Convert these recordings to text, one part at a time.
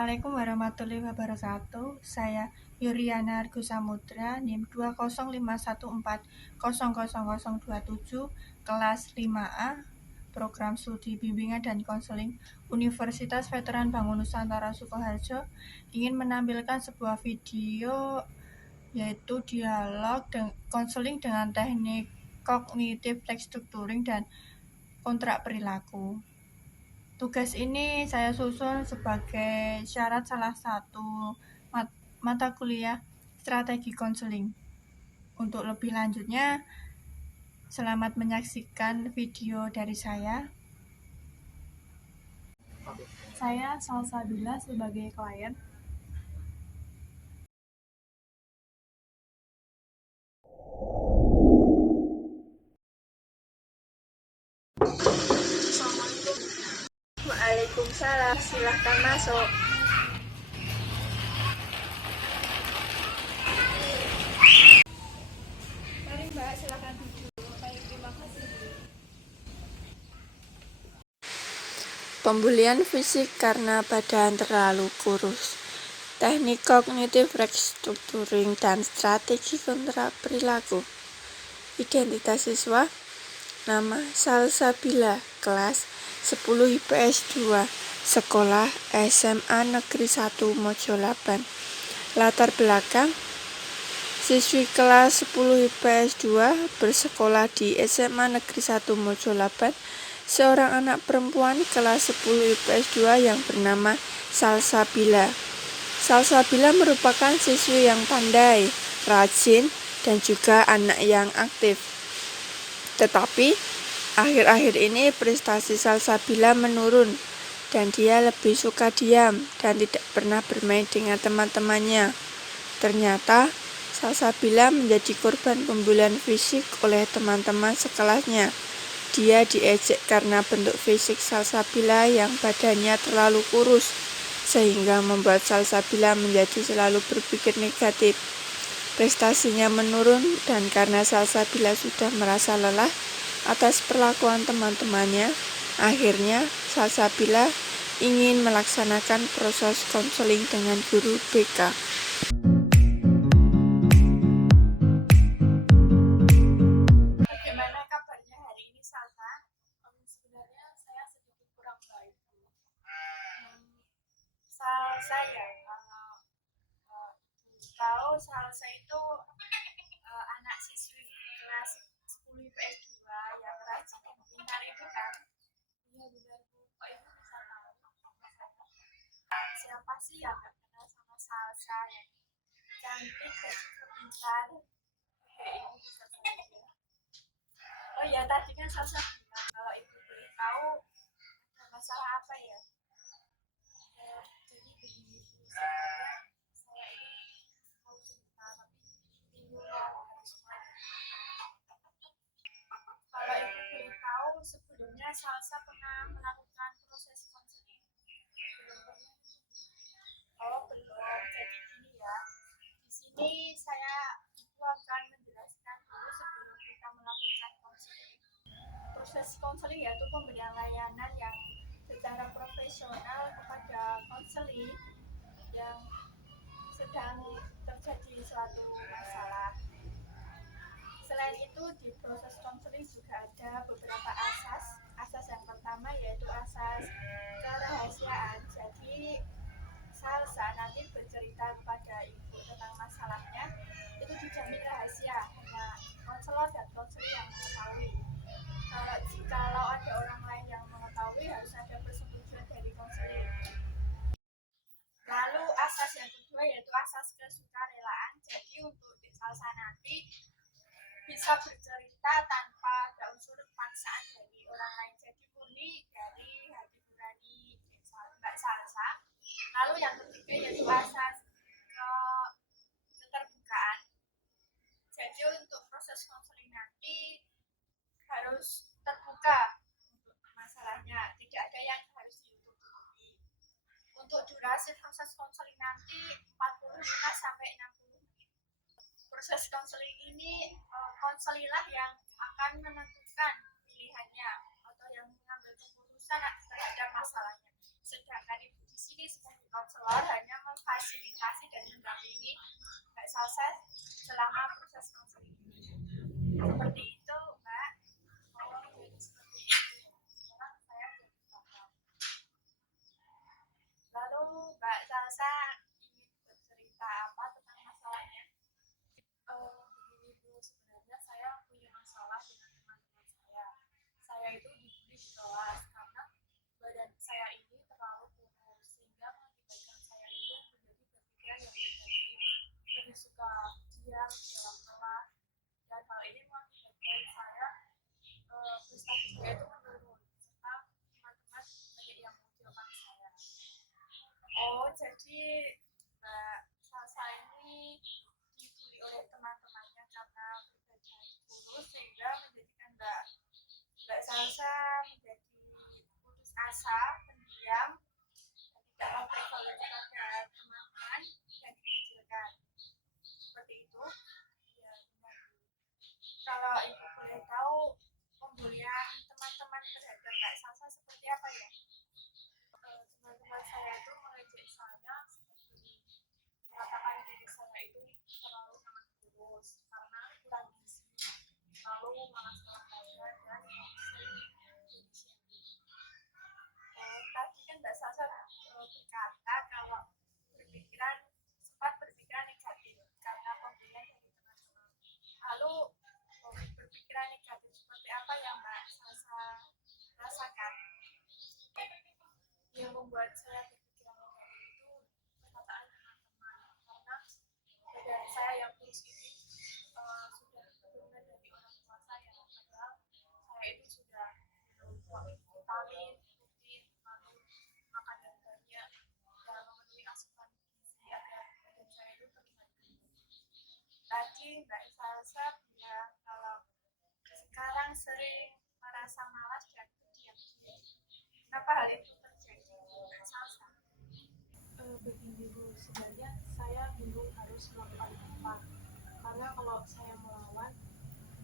Assalamualaikum warahmatullahi wabarakatuh. Saya Yuriana Argusamudra, NIM 20514000027, kelas 5A, Program Studi Bimbingan dan Konseling Universitas Veteran Bangun Nusantara Sukoharjo, ingin menampilkan sebuah video yaitu dialog konseling dengan teknik kognitif restructuring dan kontrak perilaku. Tugas ini saya susun sebagai syarat salah satu mata kuliah strategi konseling. Untuk lebih lanjutnya, selamat menyaksikan video dari saya. Saya Salsabila sebagai klien. Waalaikumsalam, silahkan masuk. Mari Mbak, silakan duduk. Baik, terima kasih. Pembulian fisik karena badan terlalu kurus. Teknik kognitif restructuring dan strategi kontrak perilaku. Identitas siswa: nama Salsabila, kelas 10 IPS 2, sekolah SMA Negeri 1 Mojo 8. Latar belakang: siswi kelas 10 IPS 2 bersekolah di SMA Negeri 1 Mojo 8, seorang anak perempuan kelas 10 IPS 2 yang bernama Salsabila. Salsabila merupakan siswi yang pandai, rajin, dan juga anak yang aktif. Tetapi, akhir-akhir ini prestasi Salsabila menurun, dan dia lebih suka diam dan tidak pernah bermain dengan teman-temannya. Ternyata, Salsabila menjadi korban pembulian fisik oleh teman-teman sekelasnya. Dia diejek karena bentuk fisik Salsabila yang badannya terlalu kurus, sehingga membuat Salsabila menjadi selalu berpikir negatif. Prestasinya menurun, dan karena Salsabila sudah merasa lelah atas perlakuan teman-temannya, akhirnya Salsabila ingin melaksanakan proses konseling dengan guru BK. Bagaimana kabarnya hari ini, Salsa? Sebenarnya saya sedikit kurang baik. Salsa ya, kalau Salsa itu anak siswi kelas 10 IPS 2 yang rajin dan pintar itu kan? Iya benar Bu. Kok Ibu bisa tahu? Siapa sih yang gak kenal sama Salsa yang cantik dan pintar? Ibu bisa saja. Oh ya, tadi kan Salsa bilang kalau Ibu boleh tahu ada masalah apa ya? Jadi begini Bu, sebenarnya saya ini mau cerita tapi bingung harus mulai. Kalau Ibu boleh tahu, sebelumnya Salsa pernah melakukan proses konseling? Belum pernah. Oh belum. Jadi gini ya, di sini Ibu akan menjelaskan dulu sebelum kita melakukan konseling. Proses konseling yaitu pemberian layanan yang secara profesional kepada konseling yang sedang terjadi suatu masalah. Selain itu, di proses konseling juga ada beberapa asas. Asas yang pertama yaitu asas kerahasiaan. Jadi Salsa nanti bercerita kepada Ibu tentang masalahnya, itu dijamin rahasia, hanya konselor dan konseling yang mengetahui. Jikalau ada orang lain yang mengetahui, harus ada persetujuan dari konseling. Lalu asas yang kedua yaitu asas kesukarelaan. Jadi untuk Salsa nanti bisa bercerita tanpa ada unsur paksaan dari orang lain. Jadi murni dari hati nurani Mbak Salsa. Lalu yang ketiga yaitu asas keterbukaan. Jadi untuk proses konseling nanti harus terbuka untuk masalahnya, tidak ada yang harus ditutupi. Untuk durasi proses konseling nanti 45 sampai 60 menit. Proses konseling ini konselilah yang akan menentukan pilihannya atau yang mengambil keputusan terhadap masalahnya. Sedangkan Ibu di sini sebagai konselor hanya memfasilitasi dan mendampingi Mbak Salsa selama proses konseling. Seperti itu, Mbak. Oh, jadi seperti itu. Sekarang saya jadi paham. Lalu Mbak Salsa ingin bercerita apa tentang masalahnya? Begini Bu, sebenarnya saya punya masalah dengan teman-teman saya. Saya itu dibully di kelas karena badan saya ini terlalu kurus sehingga mengakibatkan saya itu menjadi berpikiran yang negatif, lebih suka diam di dalam kelas, dan hal ini mengakibatkan saya prestasi saya itu menurun serta teman-teman banyak yang mengecewakan saya. Oh, jadi Mbak Salsa ini dibully oleh teman-temannya karena berbadan kurus sehingga menjadikan Mbak Salsa menjadi putus asa, pendiam, dan tidak mau berkomunikasi kepada teman-teman yang dikecilkan. Seperti itu. Ya, benar. Kalau Ibu boleh tahu, pembulian teman-teman terhadap Mbak Salsa seperti apa ya? Teman-teman saya itu mengejek saya seperti mengatakan diri saya itu terlalu sangat kurus karena kurang gizi, lalu malas olahraga dan sering jadi shaming. Tadi kan Mbak Salsa berkata kalau sempat berpikiran negatif karena pembulian dari teman-teman. Lalu berpikiran negatif seperti apa yang Mbak Salsa rasakan? Yang membuat saya berpikiran negatif itu perkataan teman-teman, karena badan saya yang kurus ini sudah keturunan dari orang tua saya, padahal saya itu sudah minum vitamin rutin, lalu makan yang banyak dan memenuhi asupan gizi agar badan saya itu terlihat gendut. Tadi Mbak Salsa bilang kalau sekarang sering merasa malas dan berdiam diri. Kenapa hal itu terjadi, Mbak Salsa? Begini Bu, sebenarnya saya bingung harus melakukan apa, karena kalau saya melawan,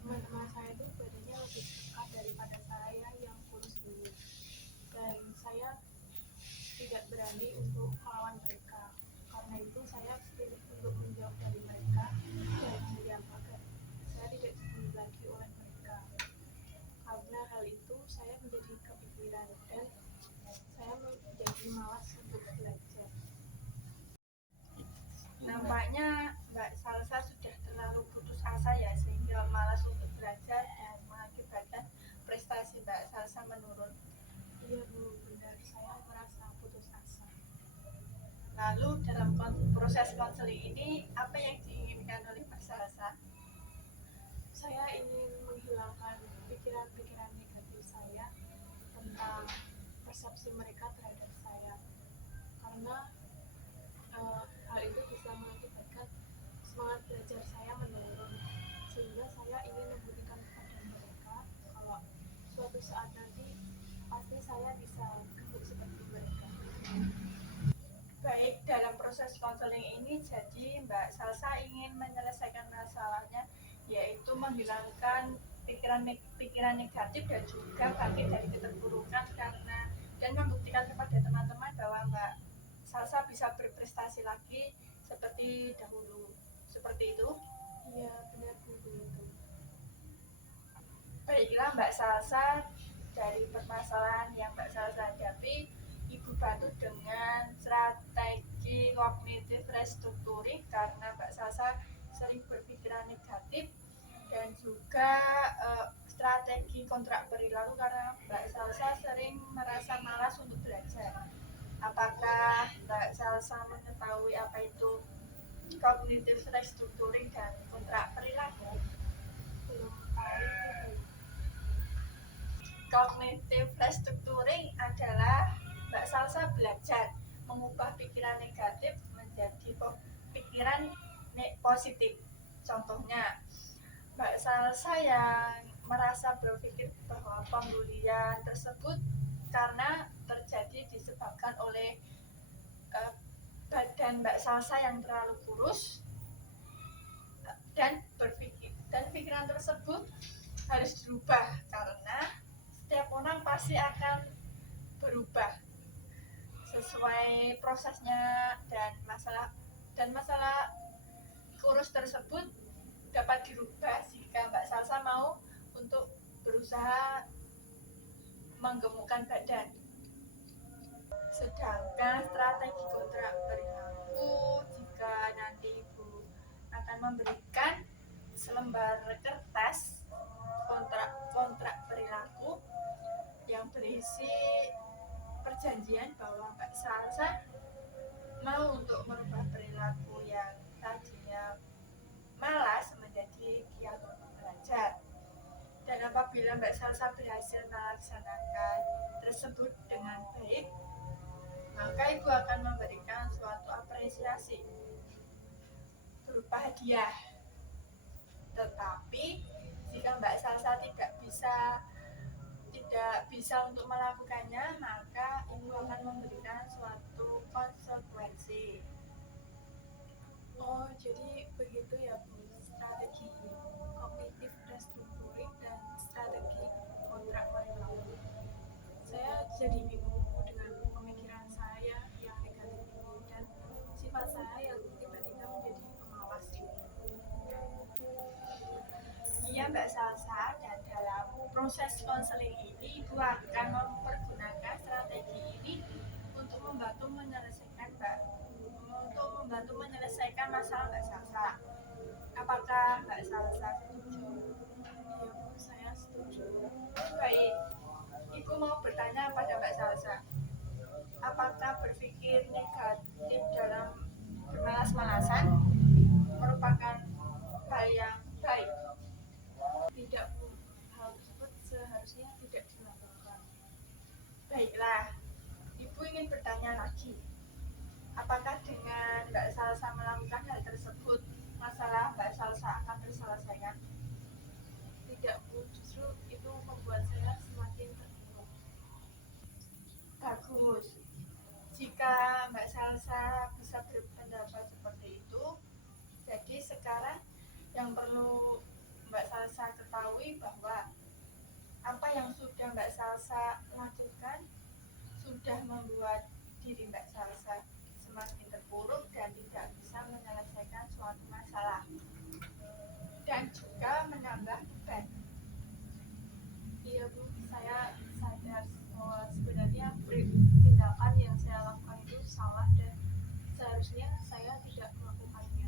teman-teman saya itu badannya lebih dekat daripada saya yang kurus ini, dan saya tidak berani untuk melawan mereka. Karena itu saya pilih untuk menjauh dari mereka dan diam agar saya tidak dibully lagi oleh mereka. Karena hal itu saya menjadi kepikiran dan saya menjadi malas untuk belajar. Nampaknya Mbak Salsa sudah terlalu putus asa ya, sehingga malas untuk belajar dan mengakibatkan prestasi Mbak Salsa menurun. Iya Bu, benar, saya merasa putus asa. Lalu dalam proses konseling ini, apa yang diinginkan oleh Mbak Salsa? Saya ingin menghilangkan pikiran-pikiran negatif saya tentang persepsi mereka terhadap saya, karena hal itu bisa mengakibatkan semangat belajar saya menurun, sehingga saya ingin membuktikan kepada mereka kalau suatu saat nanti pasti saya bisa gemuk seperti mereka. Baik, dalam proses konseling ini jadi Mbak Salsa ingin menyelesaikan masalahnya, yaitu menghilangkan pikiran negatif dan juga bangkit dari keterpurukan dan membuktikan kepada teman-teman bahwa Mbak Salsa bisa berprestasi lagi seperti dahulu. Seperti itu. Iya, benar Bu, begitu. Baiklah Mbak Salsa, dari permasalahan yang Mbak Salsa hadapi, Ibu bantu dengan strategi cognitive restructuring karena Mbak Salsa sering berpikiran negatif, dan juga strategi kontrak perilaku karena Mbak Salsa sering merasa malas untuk belajar. Apakah Mbak Salsa mengetahui apa itu cognitive restructuring dan kontrak perilaku? Belum tahu Bu. Cognitive restructuring adalah Mbak Salsa belajar mengubah pikiran negatif menjadi pikiran positif. Contohnya, Mbak Salsa yang merasa berpikir bahwa pembulian tersebut karena terjadi disebabkan oleh badan Mbak Salsa yang terlalu kurus, dan pikiran tersebut harus dirubah karena setiap orang pasti akan berubah sesuai prosesnya dan masalah kurus tersebut dapat dirubah jika Mbak Salsa mau untuk berusaha menggemukkan badan. Sedangkan strategi kontrak perilaku, jika nanti Ibu akan memberikan selembar kertas kontrak perilaku yang berisi perjanjian bahwa Mbak Salsa mau untuk merubah perilaku yang tadinya malas menjadi giat belajar. Dan apabila Mbak Salsa berhasil melaksanakan tersebut dengan baik, maka Ibu akan memberikan suatu apresiasi berupa hadiah. Tetapi jika Mbak Salsa tidak bisa untuk melakukannya, maka Ibu akan memberikan suatu konsekuensi. Oh, jadi begitu ya Bu, strategi cognitive restructuring dan strategi kontrak perilaku. Saya jadi bingung dengan pemikiran saya yang negatif ini dan sifat saya yang tiba-tiba menjadi pemalas ini. Iya Mbak Salsa, dan dalam proses konseling ini Ibu akan mempergunakan strategi ini untuk membantu menyelesaikan masalah Mbak Salsa. Apakah Mbak Salsa setuju? Iya Bu, saya setuju. Baik, Ibu mau bertanya pada Mbak Salsa, apakah berpikir negatif dalam bermalas-malasan merupakan hal yang baik? Tidak Bu, hal tersebut seharusnya tidak dilakukan. Baiklah, Ibu ingin bertanya lagi, apakah dengan Mbak Salsa melakukan hal tersebut, masalah Mbak Salsa akan terselesaikan? Tidak Bu, justru itu membuat saya semakin terbingung. Bagus. Jika Mbak Salsa bisa berpendapat seperti itu, jadi sekarang yang perlu Mbak Salsa ketahui bahwa apa yang sudah Mbak Salsa lakukan sudah membuat diri Mbak Salsa semakin terpuruk dan tidak bisa menyelesaikan suatu masalah dan juga menambah beban. Iya Bu, saya sadar bahwa sebenarnya tindakan yang saya lakukan itu salah dan seharusnya saya tidak melakukannya.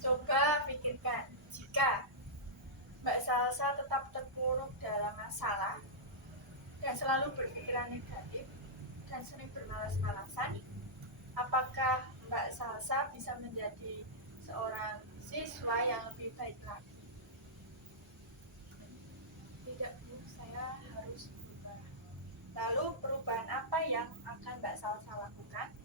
Coba pikirkan, jika Mbak Salsa tetap terpuruk dalam masalah dan selalu berpikiran negatif dan sering bermalas-malasan, apakah Mbak Salsa bisa menjadi seorang siswa yang lebih baik lagi? Tidak Bu, saya harus berubah. Lalu perubahan apa yang akan Mbak Salsa lakukan?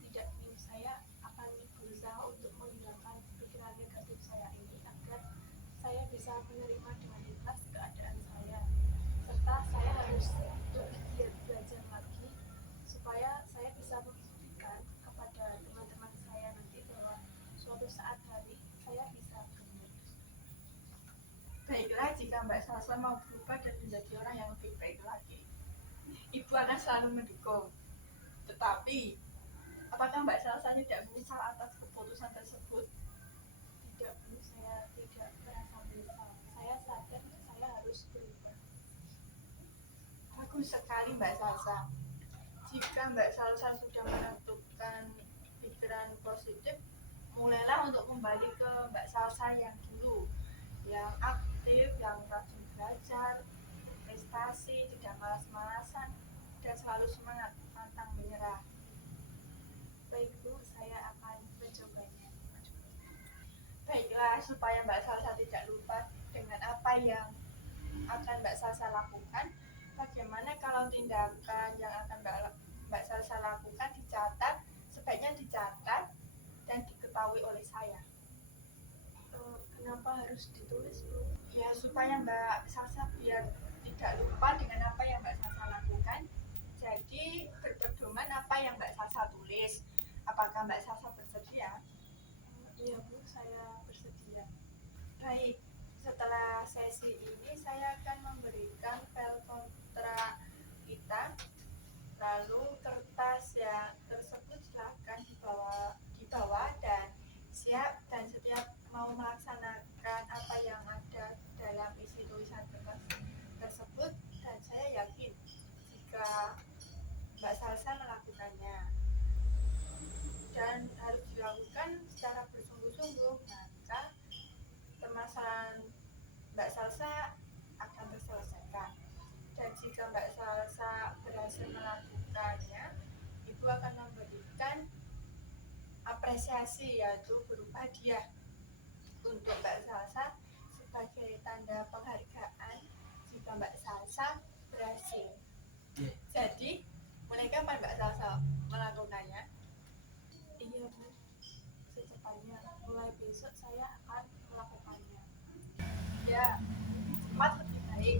Tidak Bu, saya akan berusaha untuk menghilangkan pikiran negatif saya ini agar saya bisa menerima dengan ikhlas keadaan saya, serta saya harus lebih giat belajar lagi supaya saya bisa membuktikan kepada teman-teman saya nanti bahwa suatu saat nanti saya bisa gemuk. Baiklah, jika Mbak Salsa mau berubah dan menjadi orang yang lebih baik lagi, Ibu akan selalu mendukung. Tetapi, apakah Mbak Salsa tidak menyesal atas keputusan tersebut? Tidak Bu, saya tidak merasa menyesal. Saya sadar saya harus berubah. Bagus sekali Mbak Salsa. Jika Mbak Salsa sudah menentukan pikiran positif, mulailah untuk kembali ke Mbak Salsa yang dulu, yang aktif, yang rajin belajar, prestasi, tidak malas-malasan, dan selalu semangat, pantang menyerah. Baik Bu, saya akan mencobanya. Baiklah, supaya Mbak Salsa tidak lupa dengan apa yang akan Mbak Salsa lakukan, bagaimana kalau tindakan yang akan Mbak Salsa lakukan dicatat, sebaiknya dicatat dan diketahui oleh saya. Kenapa harus ditulis Bu? Ya, supaya Mbak Salsa biar tidak lupa dengan apa yang Mbak Salsa lakukan. Jadi berpedoman apa yang Mbak Salsa tulis. Apakah Mbak Salsa bersedia? Iya Bu, saya bersedia. Baik, setelah sesi ini saya akan memberikan file putra kita. Lalu kertas yang tersebut silakan dibawa dan siap, dan setiap mau melaksanakan apa yang ada dalam isi tulisan kertas tersebut, dan saya yakin jika Mbak Salsa melakukannya dan harus dilakukan secara bersungguh-sungguh, maka permasalahan Mbak Salsa akan terselesaikan. Dan jika Mbak Salsa berhasil melakukannya, Ibu akan memberikan apresiasi, yaitu berupa hadiah untuk Mbak Salsa sebagai tanda penghargaan jika Mbak Salsa berhasil. Jadi, mulai kapan Mbak Salsa melakukannya? Iya Bu, secepatnya. Mulai besok saya akan melakukannya. Ya, lebih cepat lebih baik.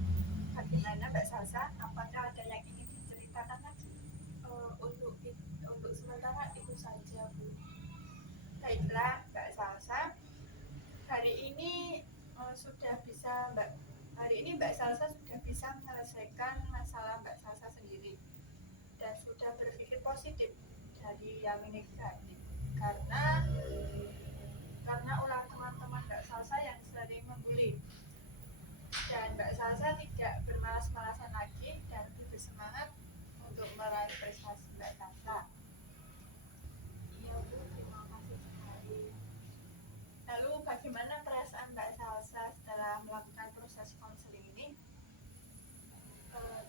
Bagaimana Mbak Salsa? Apakah ada yang ingin diceritakan lagi? Untuk sementara itu saja Bu. Baiklah Mbak Salsa, hari ini Mbak Salsa sudah bisa menyelesaikan masalah Mbak Salsa sendiri dan sudah berpikir positif dari yang negatif, karena ulah teman-teman Mbak Salsa yang sering membuli, dan Mbak Salsa tidak bermalas-malasan lagi dan lebih bersemangat untuk meraih prestasi Mbak Salsa. Iya Bu, terima kasih sekali. Lalu bagaimana perasaan Mbak Salsa setelah melakukan proses konseling ini?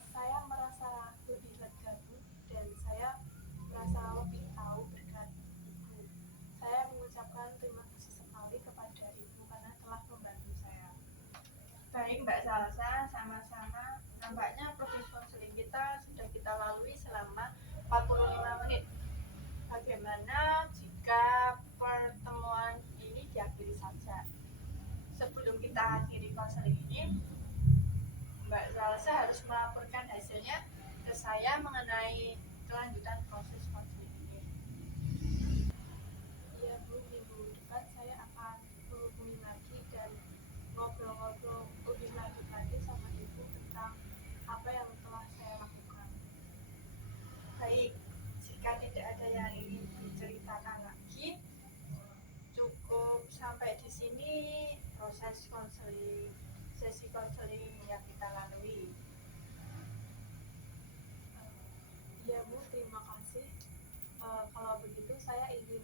Saya merasa lebih lega Bu, dan saya merasa lebih tahu berkat Ibu. Saya mengucapkan terima kasih sekali kepada Ibu karena telah membantu saya. Baik Mbak Salsa, sama-sama. Nampaknya proses konseling kita sudah kita lalui selama 45 menit. Bagaimana jika pertemuan ini diakhiri saja? Sebelum kita akhiri konseling ini, Mbak Salsa harus melaporkan hasilnya ke saya mengenai kelanjutan proses konseling ini. Iya Bu, minggu depan saya akan menghubungi lagi dan ngobrol-ngobrol lebih lanjut lagi sama Ibu tentang apa yang telah saya lakukan. Baik, jika tidak ada yang ingin diceritakan lagi, cukup sampai di sini proses sesi konseling yang kita lalui. Iya Bu, terima kasih. Kalau begitu saya izin